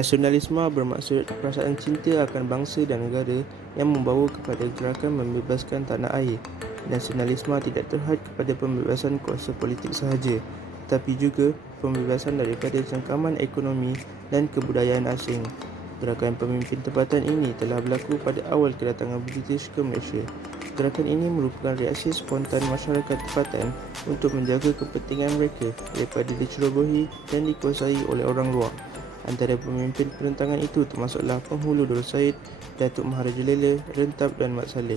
Nasionalisme bermaksud perasaan cinta akan bangsa dan negara yang membawa kepada gerakan membebaskan tanah air. Nasionalisme tidak terhad kepada pembebasan kuasa politik sahaja, tetapi juga pembebasan daripada cengkaman ekonomi dan kebudayaan asing. Gerakan pemimpin tempatan ini telah berlaku pada awal kedatangan British ke Malaysia. Gerakan ini merupakan reaksi spontan masyarakat tempatan untuk menjaga kepentingan mereka daripada dicerobohi dan dikuasai oleh orang luar. Antara pemimpin perentangan itu termasuklah Penghulu Nur Said, Datuk Maharaja Lela, Rentap dan Mat Salleh.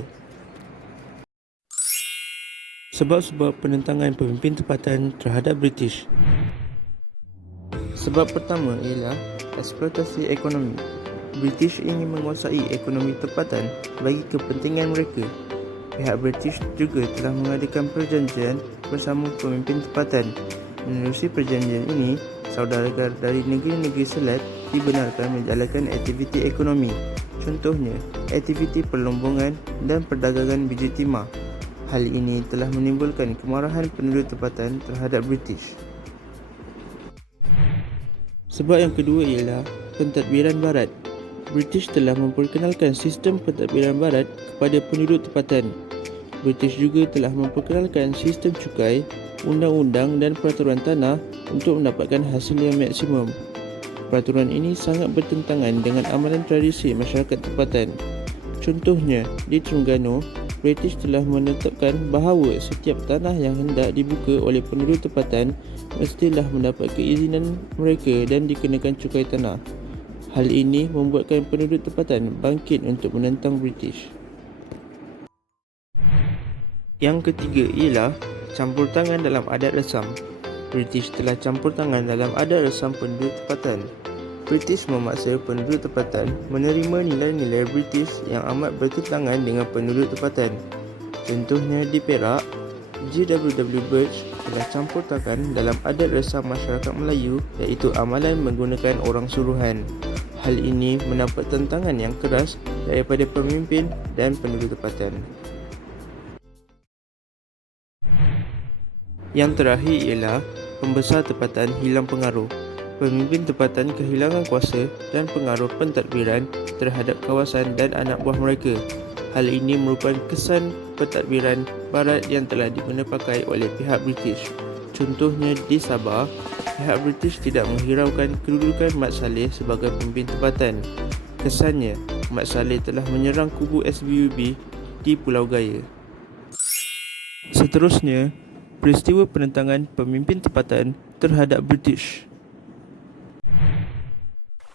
Sebab-sebab penentangan pemimpin tempatan terhadap British. Sebab pertama ialah eksploitasi ekonomi. British ingin menguasai ekonomi tempatan bagi kepentingan mereka. Pihak British juga telah mengadakan perjanjian bersama pemimpin tempatan. Menerusi perjanjian ini, saudagar dari negeri-negeri selat dibenarkan menjalankan aktiviti ekonomi. Contohnya, aktiviti perlombongan dan perdagangan biji timah. Hal ini telah menimbulkan kemarahan penduduk tempatan terhadap British. Sebab yang kedua ialah pentadbiran barat. British telah memperkenalkan sistem pentadbiran barat kepada penduduk tempatan. British juga telah memperkenalkan sistem cukai, undang-undang dan peraturan tanah untuk mendapatkan hasil yang maksimum. Peraturan ini sangat bertentangan dengan amalan tradisi masyarakat tempatan. Contohnya, di Terengganu, British telah menetapkan bahawa setiap tanah yang hendak dibuka oleh penduduk tempatan mestilah mendapat keizinan mereka dan dikenakan cukai tanah. Hal ini membuatkan penduduk tempatan bangkit untuk menentang British. Yang ketiga ialah campur tangan dalam adat resam. British telah campur tangan dalam adat resam penduduk tempatan. British memaksa penduduk tempatan menerima nilai-nilai British yang amat bertentangan dengan penduduk tempatan. Contohnya di Perak, G.W.W. Birch telah campur tangan dalam adat resam masyarakat Melayu iaitu amalan menggunakan orang suruhan. Hal ini mendapat tentangan yang keras daripada pemimpin dan penduduk tempatan. Yang terakhir ialah pembesar tempatan hilang pengaruh. Pemimpin tempatan kehilangan kuasa dan pengaruh pentadbiran terhadap kawasan dan anak buah mereka. Hal ini merupakan kesan pentadbiran barat yang telah digunapakai oleh pihak British. Contohnya di Sabah, pihak British tidak menghiraukan kedudukan Mat Salleh sebagai pemimpin tempatan. Kesannya, Mat Salleh telah menyerang kubu SBUB di Pulau Gaya. Seterusnya, peristiwa penentangan pemimpin tempatan terhadap British.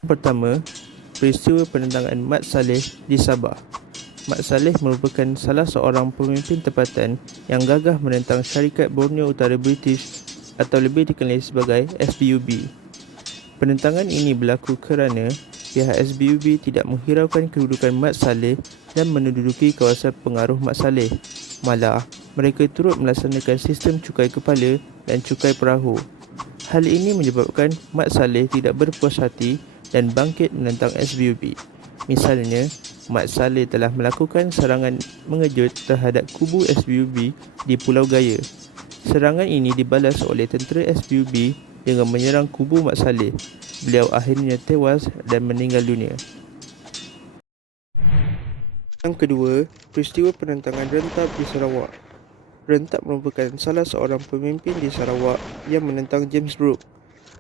Pertama, peristiwa penentangan Mat Salleh di Sabah. Mat Salleh merupakan salah seorang pemimpin tempatan yang gagah menentang Syarikat Borneo Utara British atau lebih dikenali sebagai SBUB. Penentangan ini berlaku kerana pihak SBUB tidak menghiraukan kedudukan Mat Salleh dan menduduki kawasan pengaruh Mat Salleh. Malah, mereka turut melaksanakan sistem cukai kepala dan cukai perahu. Hal ini menyebabkan Mat Salleh tidak berpuas hati dan bangkit menentang SBUB. Misalnya, Mat Salleh telah melakukan serangan mengejut terhadap kubu SBUB di Pulau Gaya. Serangan ini dibalas oleh tentera SBUB dengan menyerang kubu Mat Salleh. Beliau akhirnya tewas dan meninggal dunia. Yang kedua, peristiwa penentangan Rentap di Sarawak. Rentap merupakan salah seorang pemimpin di Sarawak yang menentang James Brooke.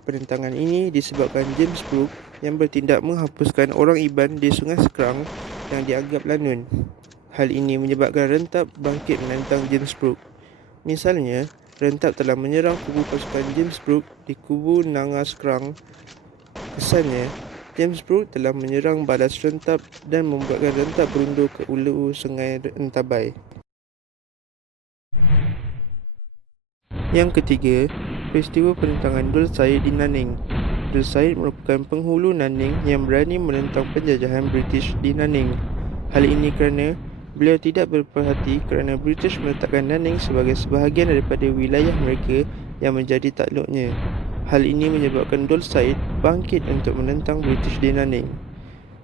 Penentangan ini disebabkan James Brooke yang bertindak menghapuskan orang Iban di Sungai Sekerang yang dianggap lanun. Hal ini menyebabkan Rentap bangkit menentang James Brooke. Misalnya, Rentap telah menyerang kubu pasukan James Brooke di kubu Nanga Sekerang. Kesannya, James Brooke telah menyerang balas Rentap dan membuatkan Rentap berundur ke ulu Sungai Entabai. Yang ketiga, peristiwa penentangan Nur Said di Nanning. Nur Said merupakan penghulu Nanning yang berani menentang penjajahan British di Nanning. Hal ini kerana beliau tidak berperhati kerana British meletakkan Nanning sebagai sebahagian daripada wilayah mereka yang menjadi takluknya. Hal ini menyebabkan Nur Said bangkit untuk menentang British di Nanning.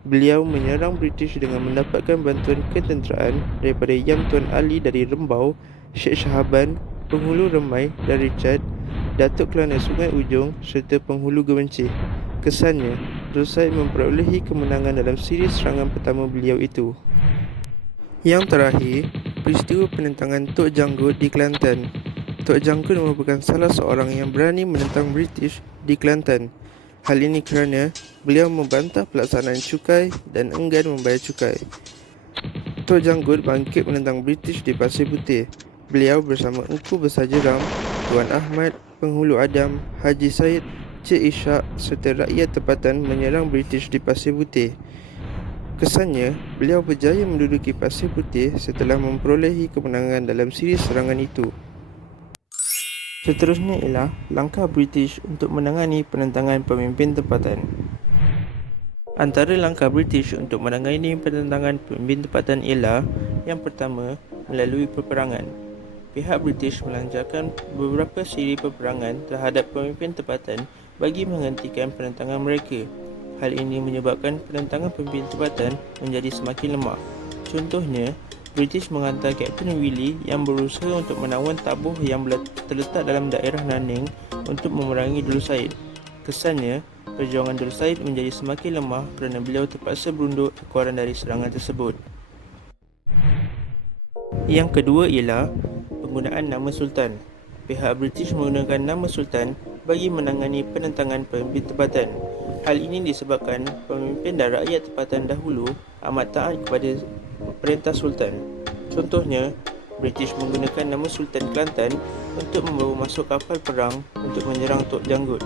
Beliau menyerang British dengan mendapatkan bantuan ketenteraan daripada Yang Tuan Ali dari Rembau, Sheikh Shahaban, Penghulu Remai dan Richard, Datuk Kelana Sungai Ujong serta Penghulu Gemencih. Kesannya, Dul Said memperolehi kemenangan dalam siri serangan pertama beliau itu. Yang terakhir, peristiwa penentangan Tok Janggut di Kelantan. Tok Janggut merupakan salah seorang yang berani menentang British di Kelantan. Hal ini kerana beliau membantah pelaksanaan cukai dan enggan membayar cukai. Tok Janggut bangkit menentang British di Pasir Putih. Beliau bersama Engku Besar Jeram, Tuan Ahmad, Penghulu Adam, Haji Said, Cik Ishak serta rakyat tempatan menyerang British di Pasir Putih. Kesannya, beliau berjaya menduduki Pasir Putih setelah memperolehi kemenangan dalam siri serangan itu. Seterusnya ialah langkah British untuk menangani penentangan pemimpin tempatan. Antara langkah British untuk menangani penentangan pemimpin tempatan ialah: yang pertama, melalui peperangan. Pihak British melancarkan beberapa siri peperangan terhadap pemimpin tempatan bagi menghentikan penentangan mereka. Hal ini menyebabkan penentangan pemimpin tempatan menjadi semakin lemah. Contohnya, British menghantar Kapten Willie yang berusaha untuk menawan tabuh yang terletak dalam daerah Nanning untuk memerangi Dul Said. Kesannya, perjuangan Dul Said menjadi semakin lemah kerana beliau terpaksa berunduk kekuatan dari serangan tersebut. Yang kedua ialah penggunaan nama Sultan. Pihak British menggunakan nama Sultan bagi menangani penentangan pemimpin tempatan. Hal ini disebabkan pemimpin dan rakyat tempatan dahulu amat taat kepada perintah Sultan. Contohnya, British menggunakan nama Sultan Kelantan untuk membawa masuk kapal perang untuk menyerang Tok Janggut.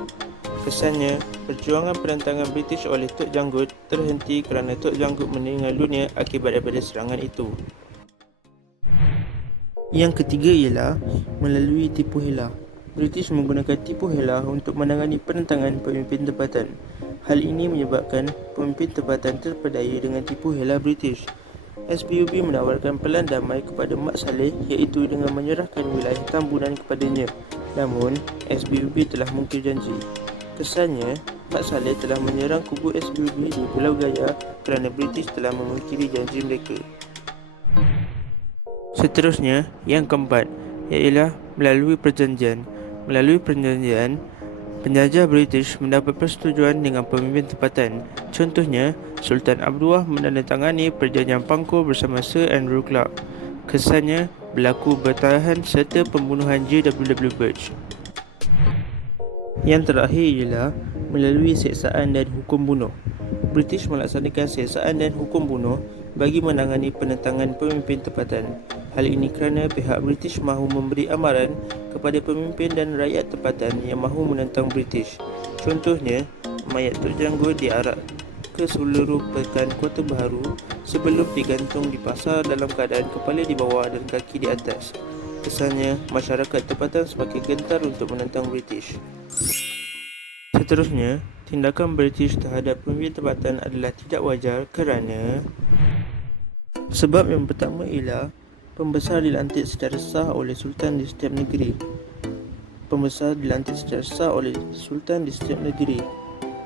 Kesannya, perjuangan penentangan British oleh Tok Janggut terhenti kerana Tok Janggut meninggal dunia akibat daripada serangan itu. Yang ketiga ialah melalui tipu helah. British menggunakan tipu helah untuk menangani penentangan pemimpin tempatan. Hal ini menyebabkan pemimpin tempatan terpedaya dengan tipu helah British. SPUB menawarkan pelan damai kepada Mat Salleh iaitu dengan menyerahkan wilayah Tambunan kepadanya. Namun, SPUB telah mungkir janji. Kesannya, Mat Salleh telah menyerang kubu SPUB di Pulau Gaya kerana British telah memungkiri janji mereka. Seterusnya, yang keempat, ialah melalui perjanjian. Melalui perjanjian, penjajah British mendapat persetujuan dengan pemimpin tempatan. Contohnya, Sultan Abdullah menandatangani perjanjian Pangkor bersama Sir Andrew Clark. Kesannya, berlaku bertahan serta pembunuhan J.W.W. Birch. Yang terakhir ialah melalui seksaan dan hukum bunuh. British melaksanakan seksaan dan hukum bunuh bagi menangani penentangan pemimpin tempatan. Hal ini kerana pihak British mahu memberi amaran kepada pemimpin dan rakyat tempatan yang mahu menentang British. Contohnya, mayat Tok Janggut diarak ke seluruh pekan Kota Baharu sebelum digantung di pasar dalam keadaan kepala di bawah dan kaki di atas. Kesannya, masyarakat tempatan semakin gentar untuk menentang British. Seterusnya, tindakan British terhadap pemimpin tempatan adalah tidak wajar kerana sebab yang pertama ialah pembesar dilantik secara sah oleh Sultan di setiap negeri. Pembesar dilantik secara sah oleh Sultan di setiap negeri.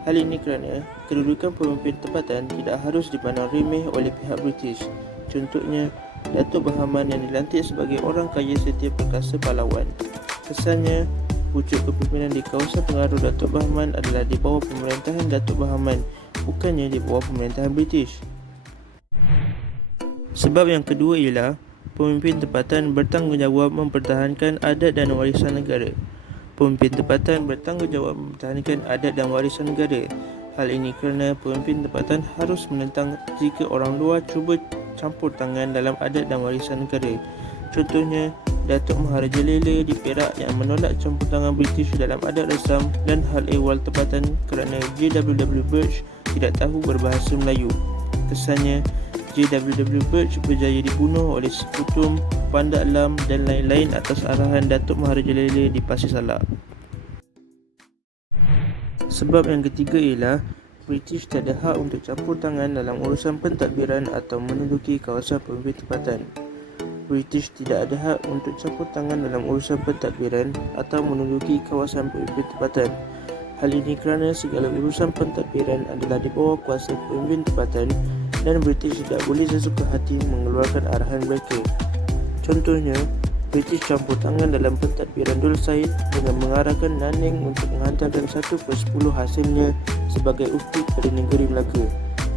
Hal ini kerana kedudukan pemimpin tempatan tidak harus dipandang remeh oleh pihak British. Contohnya, Datuk Bahaman yang dilantik sebagai orang kaya setia perkasa pahlawan. Kesannya, pucuk kepimpinan di kawasan pengaruh Datuk Bahaman adalah di bawah pemerintahan Datuk Bahaman, bukannya di bawah pemerintahan British. Sebab yang kedua ialah pemimpin tempatan bertanggungjawab mempertahankan adat dan warisan negara. Pemimpin tempatan bertanggungjawab mempertahankan adat dan warisan negara. Hal ini kerana pemimpin tempatan harus menentang jika orang luar cuba campur tangan dalam adat dan warisan negara. Contohnya, Datuk Maharaja Lela di Perak yang menolak campur tangan British dalam adat resam dan hal ehwal tempatan kerana J.W.W. Birch tidak tahu berbahasa Melayu. Kesannya, J.W.W. Birch berjaya dibunuh oleh Sekutum, Pandak Lam dan lain-lain atas arahan Datuk Maharaja Lela di Pasir Salak. Sebab yang ketiga ialah British tak ada hak untuk campur tangan dalam urusan pentadbiran atau menduduki kawasan pemimpin tempatan. British tidak ada hak untuk campur tangan dalam urusan pentadbiran atau menduduki kawasan pemimpin tempatan. Hal ini kerana segala urusan pentadbiran adalah di bawah kuasa pemimpin tempatan dan British tidak boleh sesuka hati mengeluarkan arahan mereka. Contohnya, British campur tangan dalam pentadbiran Dul Said dengan mengarahkan Nanning untuk menghantarkan 1/10 hasilnya sebagai ukti pada negeri Melaka.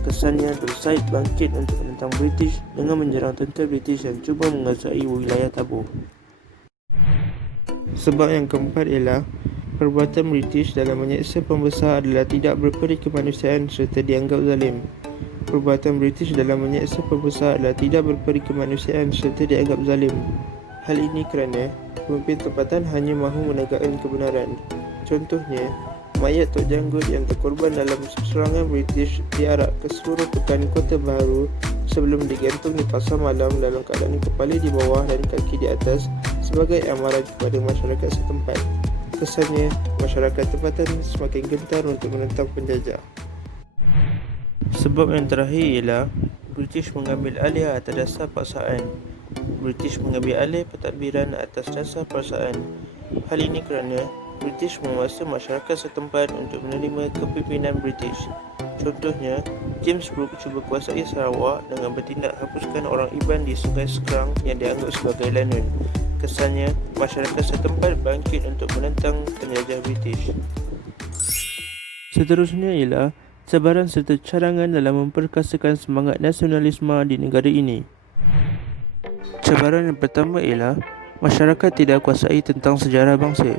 Kesannya, Said bangkit untuk menentang British dengan menyerang tentera British yang cuba menguasai wilayah Tabuk. Sebab yang keempat ialah perbuatan British dalam menyeksa pembesar adalah tidak berperi kemanusiaan serta dianggap zalim. Perbuatan British dalam menyeksa pembesar adalah tidak berperi kemanusiaan serta dianggap zalim. Hal ini kerana pemimpin tempatan hanya mahu menegakkan kebenaran. Contohnya, mayat Tok Janggut yang terkorban dalam serangan British diarak ke seluruh pekan Kota Baharu sebelum digantung di pasar malam dalam keadaan kepala di bawah dan kaki di atas sebagai amaran kepada masyarakat setempat. Kesannya, masyarakat tempatan semakin gentar untuk menentang penjajah. Sebab yang terakhir ialah British mengambil alih atas dasar paksaan. British mengambil alih pentadbiran atas dasar paksaan. Hal ini kerana British memaksa masyarakat setempat untuk menerima kepimpinan British. Contohnya, James Brooke cuba kuasai Sarawak dengan bertindak hapuskan orang Iban di Sungai Sekerang yang dianggap sebagai lanun. Kesannya, masyarakat setempat bangkit untuk menentang penjajah British. Seterusnya ialah cabaran serta cadangan dalam memperkasakan semangat nasionalisme di negara ini. Cabaran yang pertama ialah masyarakat tidak kuasai tentang sejarah bangsa.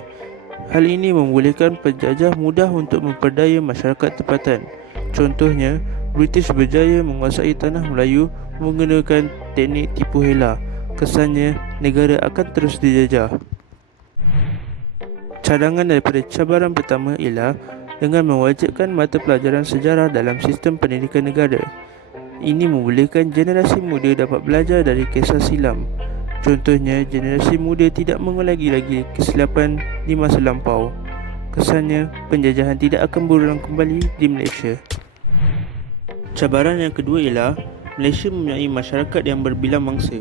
Hal ini membolehkan penjajah mudah untuk memperdaya masyarakat tempatan. Contohnya, British berjaya menguasai tanah Melayu menggunakan teknik tipu hela. Kesannya, negara akan terus dijajah. Cadangan daripada cabaran pertama ialah dengan mewajibkan mata pelajaran sejarah dalam sistem pendidikan negara. Ini membolehkan generasi muda dapat belajar dari kisah silam. Contohnya, generasi muda tidak mengulangi lagi kesilapan di masa lampau. Kesannya, penjajahan tidak akan berulang kembali di Malaysia. Cabaran yang kedua ialah Malaysia mempunyai masyarakat yang berbilang bangsa.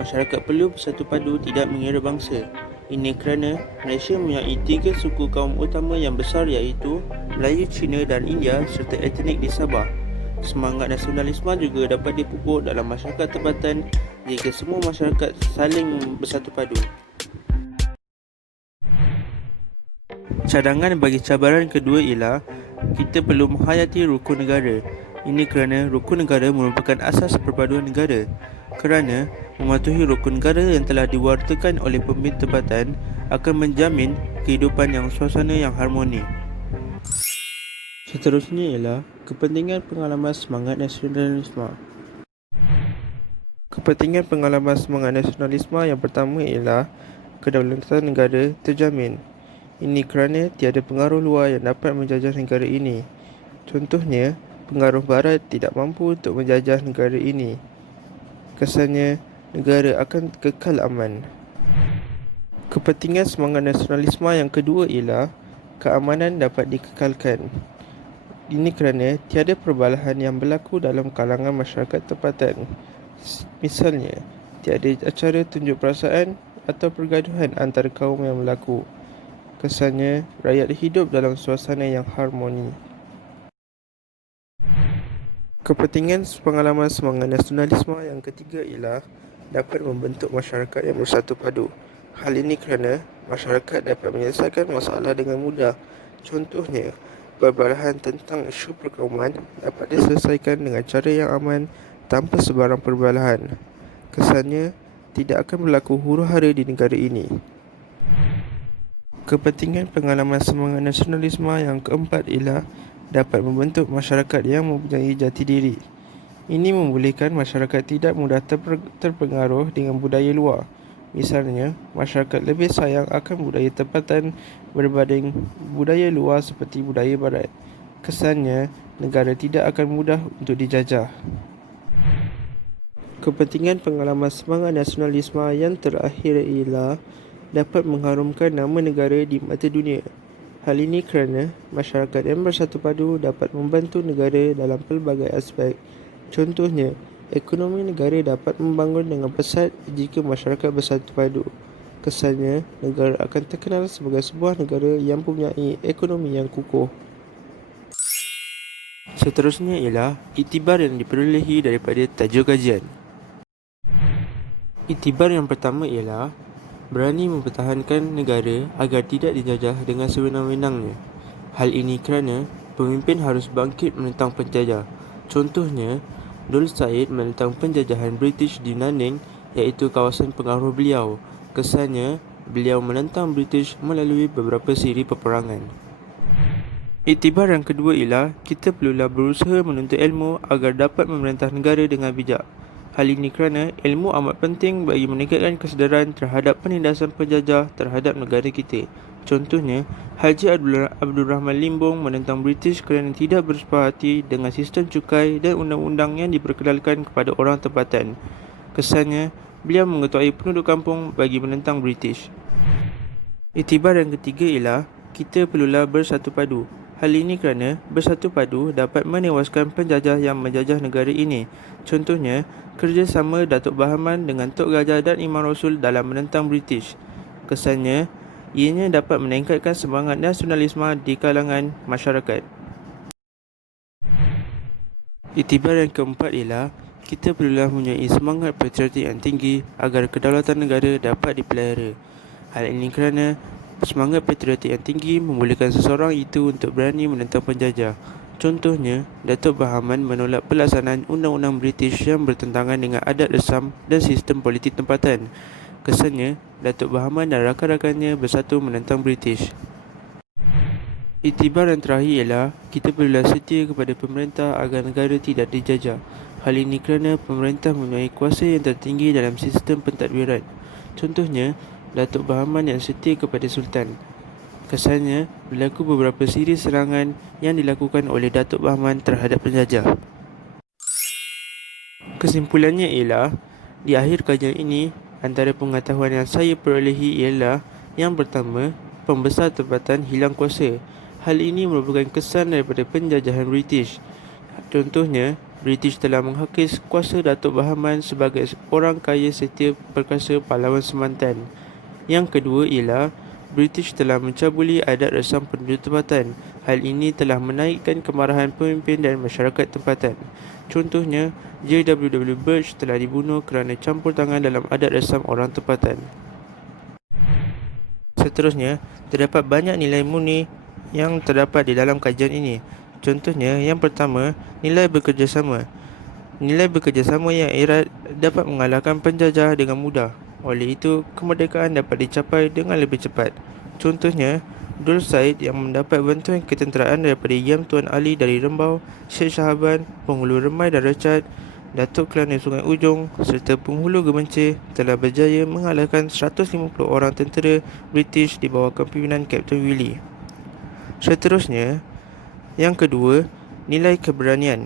Masyarakat perlu bersatu padu, tidak mengira bangsa. Ini kerana Malaysia mempunyai 3 suku kaum utama yang besar iaitu Melayu, Cina dan India serta etnik di Sabah. Semangat nasionalisme juga dapat dipupuk dalam masyarakat tempatan jika semua masyarakat saling bersatu padu. Cadangan bagi cabaran kedua ialah kita perlu menghayati rukun negara. Ini kerana rukun negara merupakan asas perpaduan negara. Kerana mematuhi rukun negara yang telah diwartakan oleh pemimpin tempatan akan menjamin kehidupan yang suasana yang harmoni. Seterusnya ialah kepentingan pengalaman semangat nasionalisme. Kepentingan pengalaman semangat nasionalisme yang pertama ialah kedaulatan negara terjamin. Ini kerana tiada pengaruh luar yang dapat menjajah negara ini. Contohnya, pengaruh barat tidak mampu untuk menjajah negara ini. Kesannya, negara akan kekal aman. Kepentingan semangat nasionalisme yang kedua ialah keamanan dapat dikekalkan. Ini kerana tiada perbalahan yang berlaku dalam kalangan masyarakat tempatan. Misalnya, tiada acara tunjuk perasaan atau pergaduhan antara kaum yang berlaku. Kesannya, rakyat hidup dalam suasana yang harmoni. Kepentingan pengalaman semangat nasionalisme yang ketiga ialah dapat membentuk masyarakat yang bersatu padu. Hal ini kerana masyarakat dapat menyelesaikan masalah dengan mudah. Contohnya, perbalahan tentang isu perkauman dapat diselesaikan dengan cara yang aman tanpa sebarang perbalahan. Kesannya, tidak akan berlaku huru-hara di negara ini. Kepentingan pengalaman semangat nasionalisme yang keempat ialah dapat membentuk masyarakat yang mempunyai jati diri. Ini membolehkan masyarakat tidak mudah terpengaruh dengan budaya luar. Misalnya, masyarakat lebih sayang akan budaya tempatan berbanding budaya luar seperti budaya barat. Kesannya, negara tidak akan mudah untuk dijajah. Kepentingan pengalaman semangat nasionalisme yang terakhir ialah dapat mengharumkan nama negara di mata dunia. Hal ini kerana masyarakat yang bersatu padu dapat membantu negara dalam pelbagai aspek. Contohnya, ekonomi negara dapat membangun dengan pesat jika masyarakat bersatu padu. Kesannya, negara akan terkenal sebagai sebuah negara yang mempunyai ekonomi yang kukuh. Seterusnya ialah iktibar yang diperolehi daripada tajuk kajian. Iktibar yang pertama ialah berani mempertahankan negara agar tidak dijajah dengan sewenang-wenangnya. Hal ini kerana pemimpin harus bangkit menentang penjajah. Contohnya, Dul Said menentang penjajahan British di Nanning, iaitu kawasan pengaruh beliau. Kesannya, beliau menentang British melalui beberapa siri peperangan. Iktibar yang kedua ialah kita perlulah berusaha menuntut ilmu agar dapat memerintah negara dengan bijak. Hal ini kerana ilmu amat penting bagi meningkatkan kesedaran terhadap penindasan penjajah terhadap negara kita. Contohnya, Haji Abdul Rahman Limbong menentang British kerana tidak bersepakat hati dengan sistem cukai dan undang-undang yang diperkenalkan kepada orang tempatan. Kesannya, beliau mengetuai penduduk kampung bagi menentang British. Iktibar yang ketiga ialah kita perlulah bersatu padu. Hal ini kerana bersatu padu dapat menewaskan penjajah yang menjajah negara ini. Contohnya, kerjasama Datuk Bahaman dengan Tok Gajah dan Imam Rasul dalam menentang British. Kesannya, ianya dapat meningkatkan semangat nasionalisme di kalangan masyarakat. Iktibar yang keempat ialah kita perlulah mempunyai semangat patriotik yang tinggi agar kedaulatan negara dapat dipelihara. Hal ini kerana semangat patriotik yang tinggi membolehkan seseorang itu untuk berani menentang penjajah. Contohnya, Datuk Bahaman menolak pelaksanaan undang-undang British yang bertentangan dengan adat resam dan sistem politik tempatan. Kesannya, Datuk Bahaman dan rakan-rakannya bersatu menentang British. Iktibar yang terakhir ialah kita perlulah setia kepada pemerintah agar negara tidak dijajah. Hal ini kerana pemerintah mempunyai kuasa yang tertinggi dalam sistem pentadbiran. Contohnya, Datuk Bahaman yang setia kepada Sultan. Kesannya, berlaku beberapa siri serangan yang dilakukan oleh Datuk Bahaman terhadap penjajah. Kesimpulannya ialah, di akhir kajian ini, antara pengetahuan yang saya perolehi ialah yang pertama, pembesar tempatan hilang kuasa. Hal ini merupakan kesan daripada penjajahan British. Contohnya, British telah menghakis kuasa Datuk Bahaman sebagai orang kaya setia perkasa pahlawan Semantan. Yang kedua ialah British telah mencabuli adat resam penduduk tempatan. Hal ini telah menaikkan kemarahan pemimpin dan masyarakat tempatan. Contohnya, J.W.W. Birch telah dibunuh kerana campur tangan dalam adat resam orang tempatan. Seterusnya, terdapat banyak nilai murni yang terdapat di dalam kajian ini. Contohnya, yang pertama, nilai bekerjasama. Nilai bekerjasama yang erat dapat mengalahkan penjajah dengan mudah. Oleh itu, kemerdekaan dapat dicapai dengan lebih cepat. Contohnya, Dul Said yang mendapat bantuan ketenteraan daripada Yam Tuan Ali dari Rembau, Syed Shahaban, penghulu Remai dan Racad, Datuk Kelana Sungai Ujong serta penghulu Gemenceh telah berjaya mengalahkan 150 orang tentera British di bawah kepimpinan Kapten Willie. Seterusnya, yang kedua, nilai keberanian.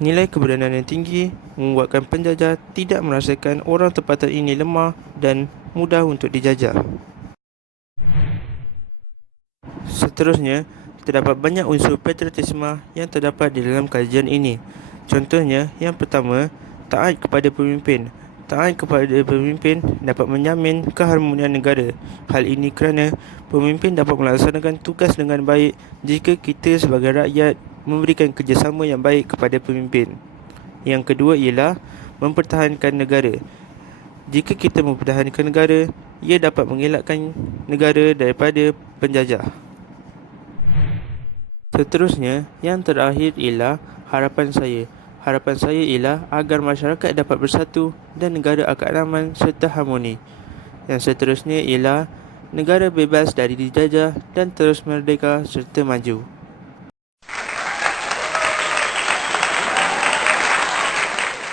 Nilai keberanian yang tinggi membuatkan penjajah tidak merasakan orang tempatan ini lemah dan mudah untuk dijajah. Seterusnya, terdapat banyak unsur patriotisme yang terdapat di dalam kajian ini. Contohnya, yang pertama, taat kepada pemimpin. Taat kepada pemimpin dapat menjamin keharmonian negara. Hal ini kerana pemimpin dapat melaksanakan tugas dengan baik jika kita sebagai rakyat memberikan kerjasama yang baik kepada pemimpin. Yang kedua ialah mempertahankan negara. Jika kita mempertahankan negara, ia dapat mengelakkan negara daripada penjajah. Seterusnya, yang terakhir ialah harapan saya. Harapan saya ialah agar masyarakat dapat bersatu dan negara akan aman serta harmoni. Yang seterusnya ialah negara bebas dari dijajah dan terus merdeka serta maju.